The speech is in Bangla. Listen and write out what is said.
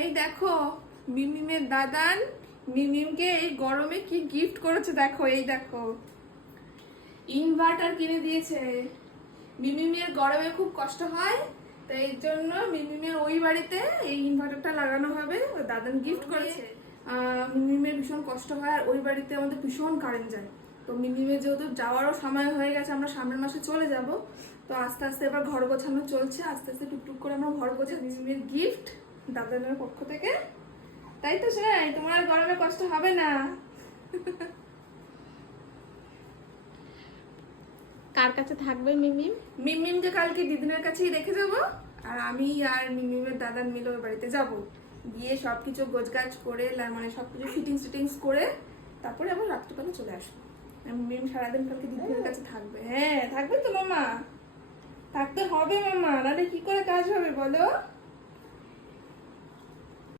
এই দেখো মিমিমের দাদান মিমিমকে এই গরমে কি গিফট করেছে দেখো। এই দেখো ইনভার্টার কিনে দিয়েছে। মিমিমের গরমে খুব কষ্ট হয়, তাই এর জন্য মিমিমের ওই বাড়িতে এই ইনভার্টারটা লাগানো হবে। ওই দাদান গিফট করেছে। মিমিমের ভীষণ কষ্ট হয়, আর ওই বাড়িতে আমাদের ভীষণ কারেন্ট যায়। তো মিমিমের যেহেতু যাওয়ারও সময় হয়ে গেছে, আমরা সামনের মাসে চলে যাব। তো আস্তে আস্তে এবার ঘর গোছানো চলছে, আস্তে আস্তে টুকটুক করে আমরা ঘর গোছাই। মিমিমের গিফট দাদানের পক্ষ থেকে, তাই তো শোনাই, তোমার আর গরমে কষ্ট হবে না। কার কাছে থাকবে মিমিম? মিমিমকে কালকে দিদিনের কাছেই রেখে যাবো, আর আমি আর মিমিমের দাদার মিলে ওই বাড়িতে যাবো। গিয়ে সবকিছু গোছগাছ করে মানে সবকিছু ফিটিংস করে তারপরে আবার রাত্রিবেলা চলে আসবো। মিমিম সারাদিন কালকে দিদিনের কাছে থাকবে। হ্যাঁ থাকবে তো মামা, থাকতে হবে মামা, নাহলে কি করে কাজ হবে বলো।